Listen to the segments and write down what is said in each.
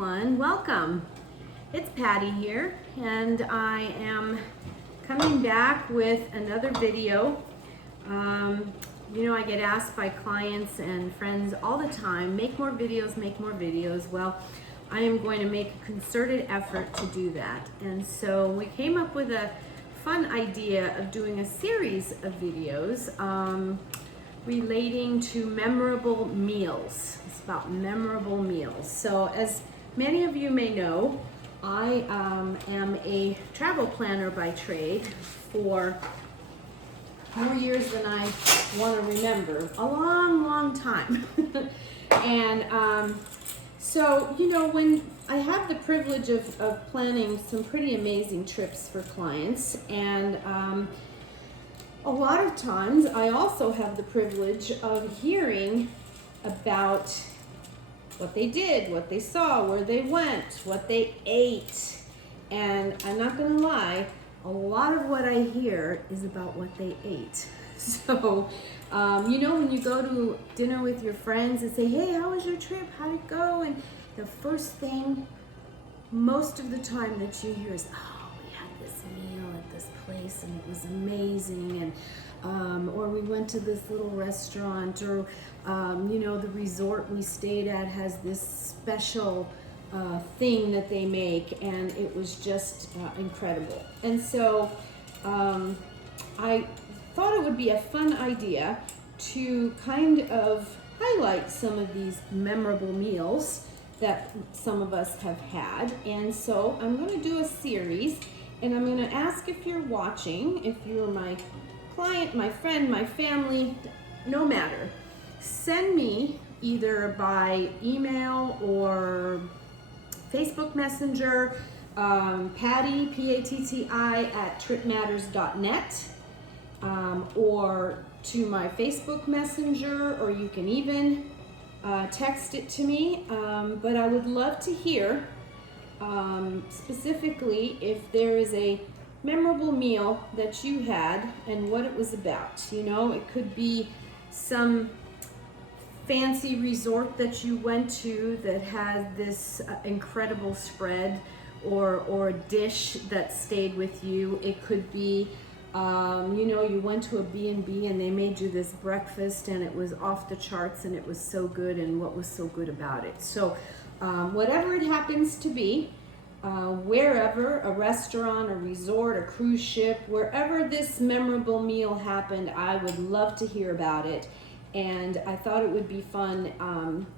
everyone, welcome. It's Patty here, and I am coming back with another video. You know, I get asked by clients and friends all the time, make more videos, make more videos. Well, I am going to make a concerted effort to do that. And so we came up with a fun idea of doing a series of videos relating to memorable meals. It's about memorable meals. So as many of you may know, I am a travel planner by trade for more years than I want to remember, a long time. And so, you know, when I have the privilege of planning some pretty amazing trips for clients, and a lot of times I also have the privilege of hearing about what they did, what they saw, where they went, what they ate. And I'm not gonna lie, a lot of what I hear is about what they ate. So, you know, when you go to dinner with your friends and say, hey, how was your trip? How'd it go? And the first thing, most of the time that you hear is, oh, we had this meal at this place and it was amazing. And, or we went to this little restaurant, or, you know, the resort we stayed at has this special thing that they make, and it was just incredible. And so I thought it would be a fun idea to kind of highlight some of these memorable meals that some of us have had. And so I'm going to do a series, and I'm going to ask if you're watching, if you're my client, my friend, my family, no matter, send me either by email or Facebook Messenger, Patty, P-A-T-T-I, at tripmatters.net, or to my Facebook Messenger, or you can even text it to me. But I would love to hear specifically if there is a memorable meal that you had and what it was about. You know, it could be some fancy resort that you went to that had this incredible spread, or a dish that stayed with you. It could be, you know, you went to a B&B and they made you this breakfast and it was off the charts and it was so good, and what was so good about it. So whatever it happens to be, wherever, a restaurant, a resort, a cruise ship, wherever this memorable meal happened, I would love to hear about it. And I thought it would be fun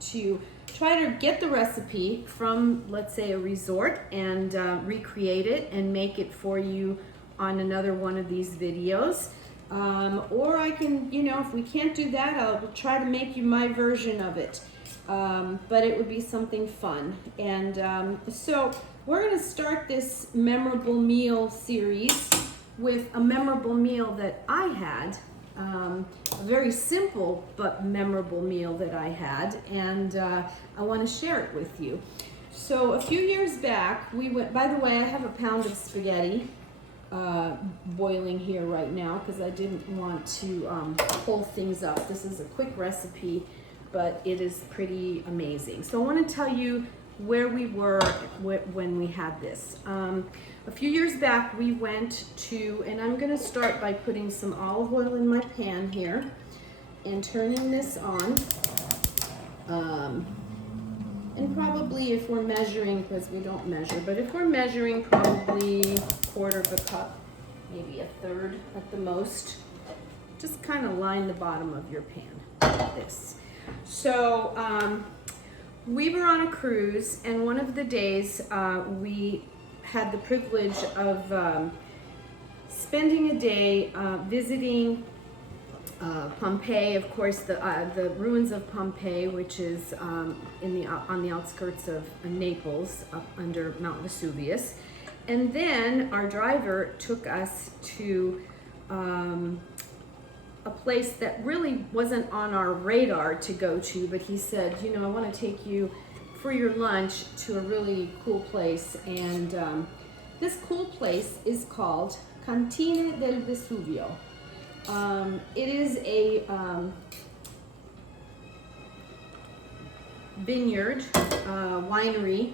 to try to get the recipe from, let's say, a resort, and recreate it and make it for you on another one of these videos. Or I can, you know, if we can't do that, I'll try to make you my version of it. But it would be something fun. And so we're going to start this memorable meal series with a memorable meal that I had. A very simple but memorable meal that I had, and I want to share it with you. So a few years back, we went, by the way, I have a pound of spaghetti boiling here right now because I didn't want to pull things up. This is a quick recipe, but it is pretty amazing. So I want to tell you where we were when we had this. A few years back, we went to, and I'm going to start by putting some olive oil in my pan here and turning this on. And probably, if we're measuring, because we don't measure, but if we're measuring, probably a quarter of a cup, maybe a third at the most. Just kind of line the bottom of your pan like this. So we were on a cruise, and one of the days we had the privilege of spending a day visiting Pompeii, of course, the ruins of Pompeii, which is on the outskirts of Naples, up under Mount Vesuvius. And then our driver took us to a place that really wasn't on our radar to go to, but he said, you know, I want to take you for your lunch to a really cool place. And this cool place is called Cantina del Vesuvio. It is a vineyard, winery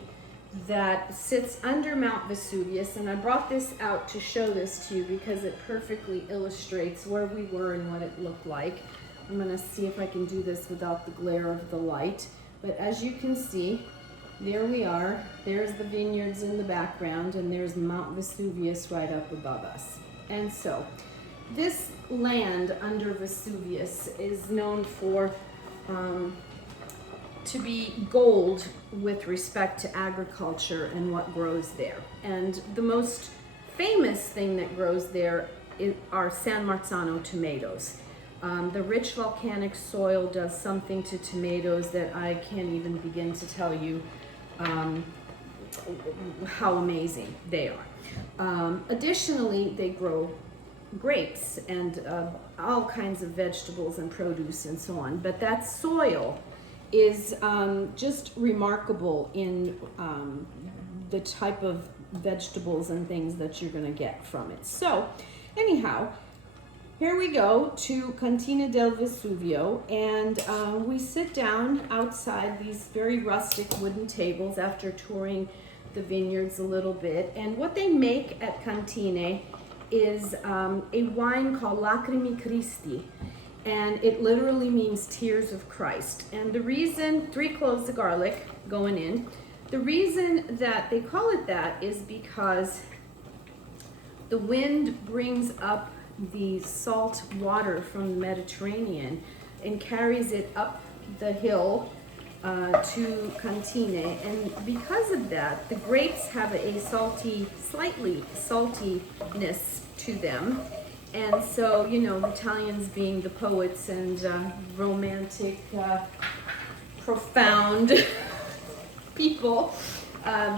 that sits under Mount Vesuvius, and I brought this out to show this to you because it perfectly illustrates where we were and what it looked like. I'm gonna see if I can do this without the glare of the light, but as you can see, there we are. There's the vineyards in the background, and there's Mount Vesuvius right up above us. And so, this land under Vesuvius is known for to be gold with respect to agriculture and what grows there. And the most famous thing that grows there are San Marzano tomatoes. The rich volcanic soil does something to tomatoes that I can't even begin to tell you how amazing they are. Additionally, they grow grapes and all kinds of vegetables and produce and so on. But that soil is just remarkable in the type of vegetables and things that you're going to get from it. So anyhow, here we go to Cantina del Vesuvio, and we sit down outside these very rustic wooden tables after touring the vineyards a little bit. And what they make at Cantina is a wine called Lacrimi Christi, and it literally means tears of Christ. And the reason, 3 cloves of garlic going in, the reason that they call it that is because the wind brings up the salt water from the Mediterranean and carries it up the hill to Cantina, and because of that, the grapes have a slightly saltiness to them. And so, you know, Italians being the poets and romantic, profound people,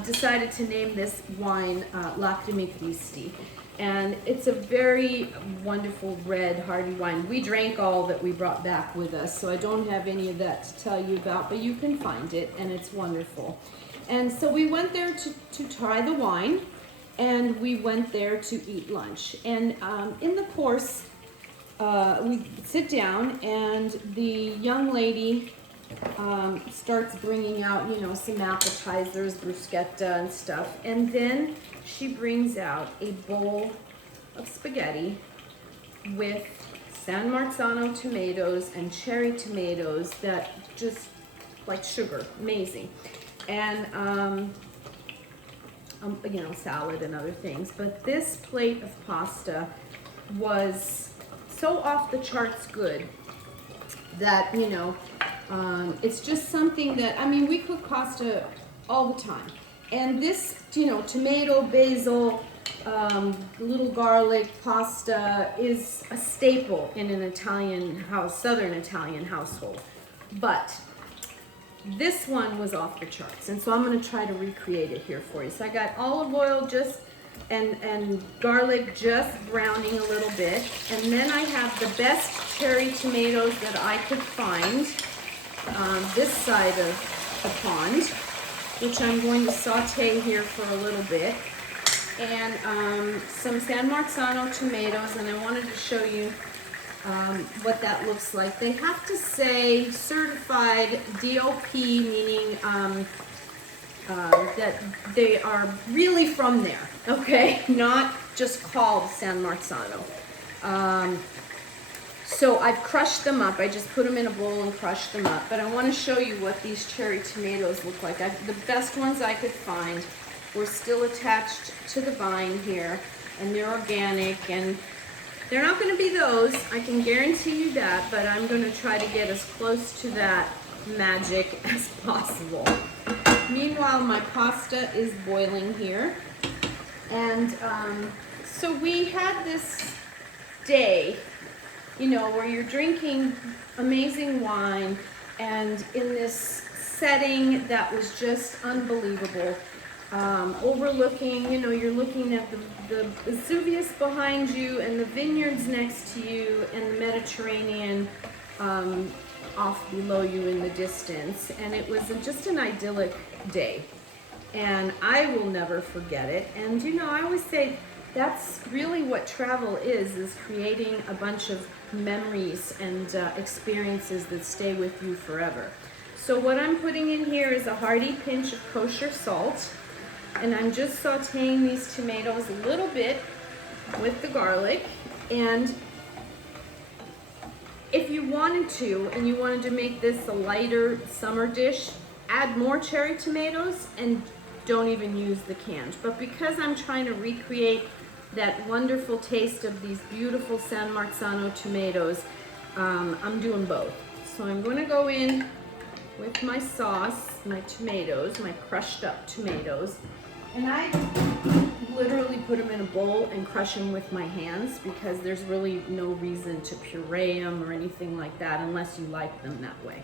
decided to name this wine Lacrimi Christi. And it's a very wonderful red, hearty wine. We drank all that we brought back with us, so I don't have any of that to tell you about, but you can find it, and it's wonderful. And so we went there to try the wine, and we went there to eat lunch. And in the course, we sit down, and the young lady starts bringing out, you know, some appetizers, bruschetta and stuff. And then she brings out a bowl of spaghetti with San Marzano tomatoes and cherry tomatoes that just like sugar, amazing. And you know, salad and other things. But this plate of pasta was so off the charts good that, you know, it's just something that, I mean, we cook pasta all the time. And this, you know, tomato, basil, little garlic pasta is a staple in an Italian house, Southern Italian household. But this one was off the charts, and so I'm going to try to recreate it here for you. So I got olive oil just and garlic just browning a little bit, and then I have the best cherry tomatoes that I could find this side of the pond, which I'm going to saute here for a little bit, and some San Marzano tomatoes, and I wanted to show you what that looks like. They have to say certified DOP, meaning that they are really from there, okay? Not just called San Marzano. So I've crushed them up. I just put them in a bowl and crushed them up. But I want to show you what these cherry tomatoes look like. The best ones I could find were still attached to the vine here, and they're organic, and they're not going to be those, I can guarantee you that, but I'm going to try to get as close to that magic as possible. Meanwhile, my pasta is boiling here, and so we had this day, you know, where you're drinking amazing wine and in this setting that was just unbelievable. Overlooking, you know, you're looking at the Vesuvius behind you and the vineyards next to you and the Mediterranean off below you in the distance. And it was just an idyllic day. And I will never forget it. And, you know, I always say that's really what travel is creating a bunch of memories and experiences that stay with you forever. So what I'm putting in here is a hearty pinch of kosher salt. And I'm just sauteing these tomatoes a little bit with the garlic. And if you wanted to, and you wanted to make this a lighter summer dish, add more cherry tomatoes and don't even use the canned. But because I'm trying to recreate that wonderful taste of these beautiful San Marzano tomatoes, I'm doing both. So I'm going to go in with my sauce, my tomatoes, my crushed up tomatoes, and I literally put them in a bowl and crush them with my hands because there's really no reason to puree them or anything like that unless you like them that way.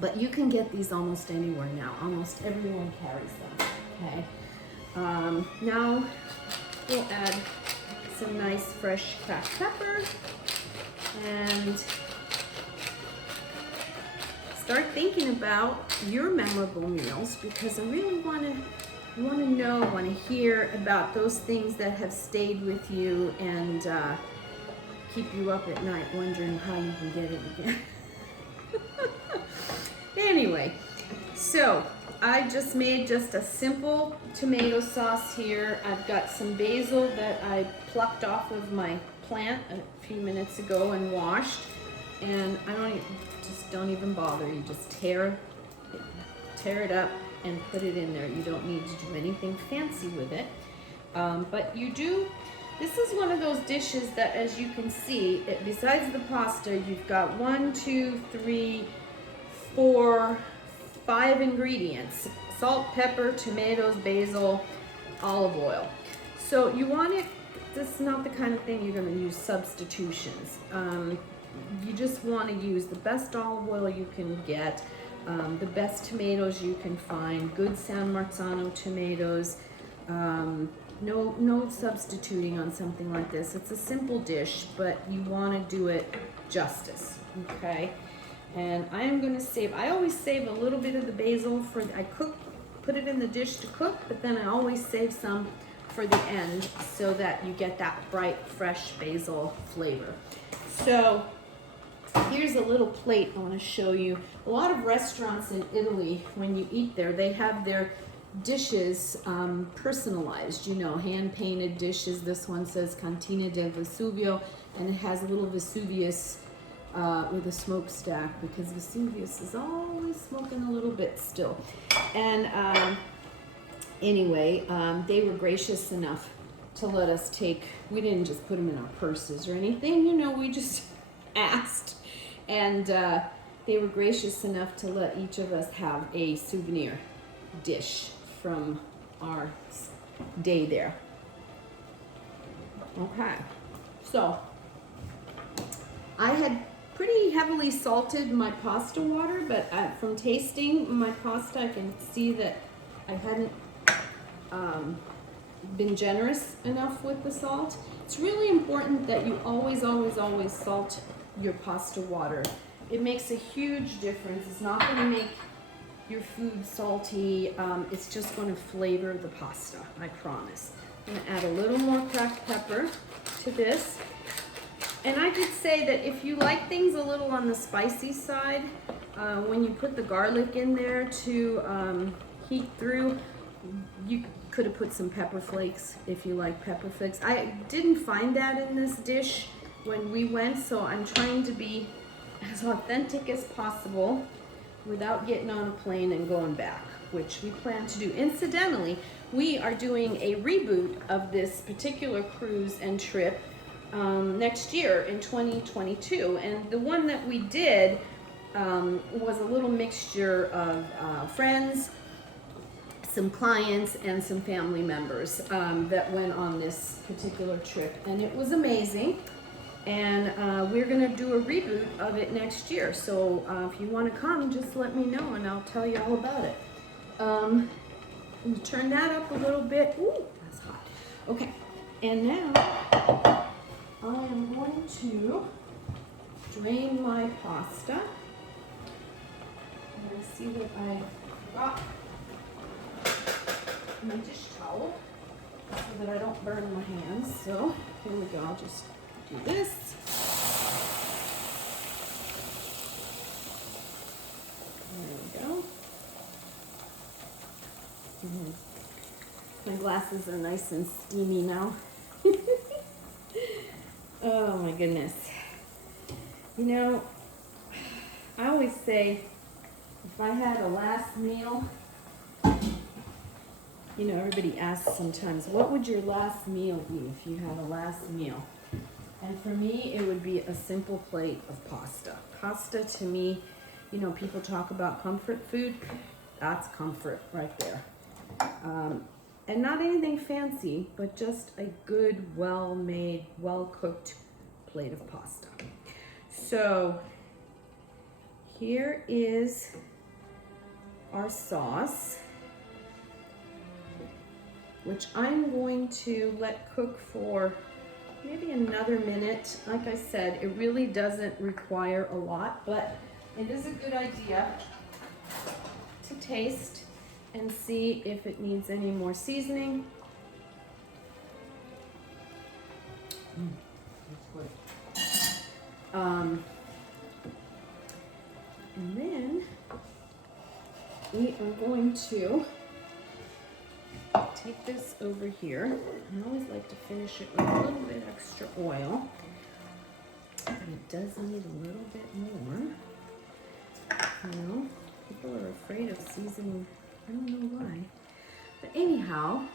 But you can get these almost anywhere now. Almost everyone carries them, okay? Now we'll add some nice fresh cracked pepper and start thinking about your memorable meals, because I really want to hear about those things that have stayed with you and keep you up at night wondering how you can get it again. Anyway, so I just made just a simple tomato sauce here. I've got some basil that I plucked off of my plant a few minutes ago and washed, and don't even bother. You just tear it up and put it in there. You don't need to do anything fancy with it, but you do. This is one of those dishes that, as you can see, besides the pasta, you've got 1, 2, 3, 4, 5 ingredients: salt, pepper, tomatoes, basil, olive oil. So you want it. This is not the kind of thing you're going to use substitutions. You just want to use the best olive oil you can get, the best tomatoes you can find, good San Marzano tomatoes. No substituting on something like this. It's a simple dish, but you want to do it justice, okay? And I am going to save, I always save a little bit of the basil for, put it in the dish to cook, but then I always save some for the end so that you get that bright, fresh basil flavor. So here's a little plate I want to show you. A lot of restaurants in Italy, when you eat there, they have their dishes personalized, you know, hand-painted dishes. This one says Cantina del Vesuvio, and it has a little Vesuvius with a smokestack, because Vesuvius is always smoking a little bit still. And anyway, they were gracious enough to let us take, we didn't just put them in our purses or anything, you know, we just asked. And they were gracious enough to let each of us have a souvenir dish from our day there. Okay, so I had pretty heavily salted my pasta water, but from tasting my pasta, I can see that I hadn't been generous enough with the salt. It's really important that you always salt your pasta water. It makes a huge difference. It's not going to make your food salty. It's just going to flavor the pasta, I promise. I'm going to add a little more cracked pepper to this. And I could say that if you like things a little on the spicy side, when you put the garlic in there to heat through, you could have put some pepper flakes if you like pepper flakes. I didn't find that in this dish when we went, so I'm trying to be as authentic as possible without getting on a plane and going back, which we plan to do. Incidentally, we are doing a reboot of this particular cruise and trip next year in 2022, and the one that we did was a little mixture of friends, some clients, and some family members that went on this particular trip, and it was amazing. And we're going to do a reboot of it next year, so if you want to come, just let me know and I'll tell you all about it. Turn that up a little bit. Ooh, that's hot. Okay, and now I am going to drain my pasta. And I see that I got my dish towel so that I don't burn my hands. So here we go. I'll just do this. There we go. And My glasses are nice and steamy now. Oh my goodness. You know, I always say, if I had a last meal, you know, everybody asks sometimes, what would your last meal be if you had a last meal? And for me, it would be a simple plate of pasta. Pasta to me, you know, people talk about comfort food. That's comfort right there. And not anything fancy, but just a good, well-made, well-cooked plate of pasta. So here is our sauce, which I'm going to let cook for maybe another minute. Like I said, it really doesn't require a lot, but it is a good idea to taste and see if it needs any more seasoning. That's good. And then we are going to take this over here. I always like to finish it with a little bit extra oil, but it does need a little bit more. You know, people are afraid of seasoning. I don't know why. But anyhow,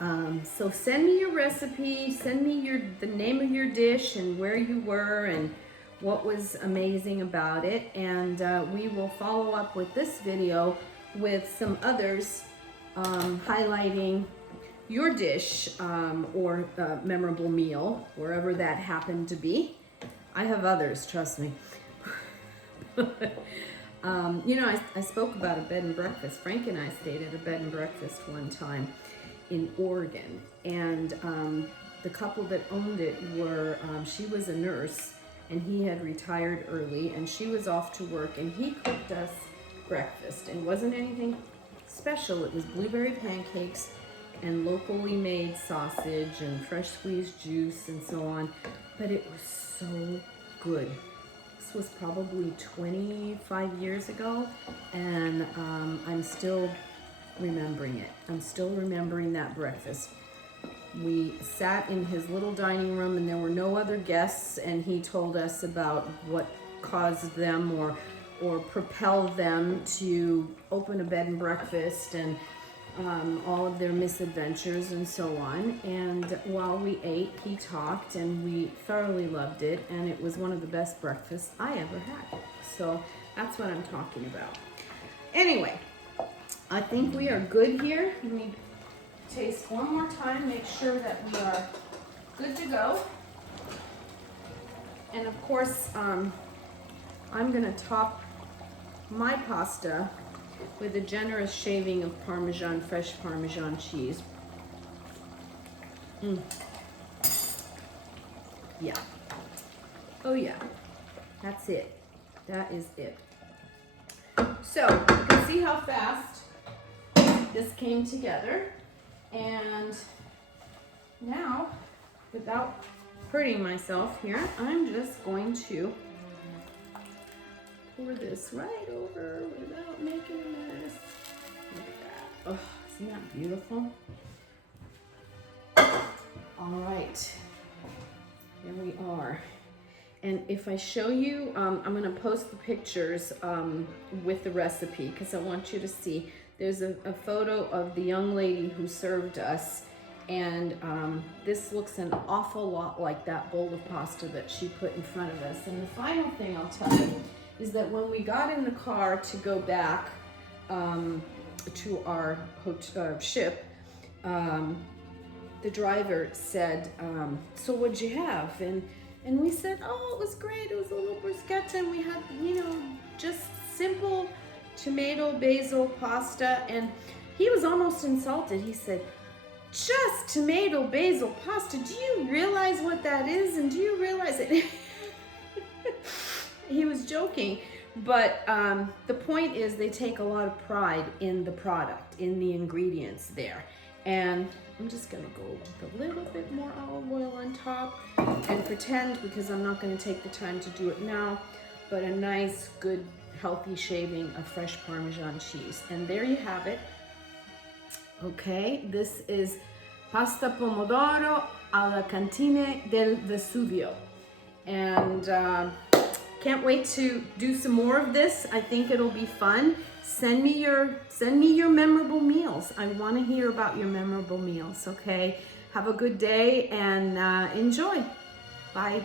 so send me your recipe, send me the name of your dish and where you were and what was amazing about it. And we will follow up with this video with some others highlighting your dish or memorable meal, wherever that happened to be. I have others, trust me. You know, I spoke about a bed and breakfast. Frank and I stayed at a bed and breakfast one time in Oregon, and the couple that owned it were, she was a nurse and he had retired early, and she was off to work, and he cooked us breakfast. It wasn't anything special. It was blueberry pancakes and locally made sausage and fresh squeezed juice and so on, but it was so good. Was probably 25 years ago, and I'm still remembering it. I'm still remembering that breakfast. We sat in his little dining room and there were no other guests, and he told us about what caused them or propelled them to open a bed and breakfast, and all of their misadventures and so on. And while we ate, he talked, and we thoroughly loved it, and it was one of the best breakfasts I ever had. So that's what I'm talking about. Anyway, I think we are good here. Let me taste one more time, make sure that we are good to go. And of course, I'm gonna top my pasta with a generous shaving of Parmesan, fresh Parmesan cheese. Yeah. Oh yeah. That's it. That is it. So, you can see how fast this came together. And now, without hurting myself here, I'm just going to pour this right over without making a mess. Look at that. Oh, isn't that beautiful? All right, here we are. And if I show you, I'm gonna post the pictures with the recipe, because I want you to see. There's a photo of the young lady who served us, and this looks an awful lot like that bowl of pasta that she put in front of us. And the final thing I'll tell you is that when we got in the car to go back to our ship, the driver said, so what'd you have? And we said, oh, it was great. It was a little bruschetta, and we had, you know, just simple tomato basil pasta. And he was almost insulted. He said, just tomato basil pasta? Do you realize what that is? And do you realize it? He was joking, but the point is they take a lot of pride in the product, in the ingredients there. And I'm just gonna go with a little bit more olive oil on top and pretend, because I'm not gonna take the time to do it now, but a nice, good, healthy shaving of fresh Parmesan cheese. And there you have it. Okay, this is pasta pomodoro alla Cantina del Vesuvio. And can't wait to do some more of this. I think it'll be fun. Send me your memorable meals. I want to hear about your memorable meals, okay? Have a good day and enjoy. Bye.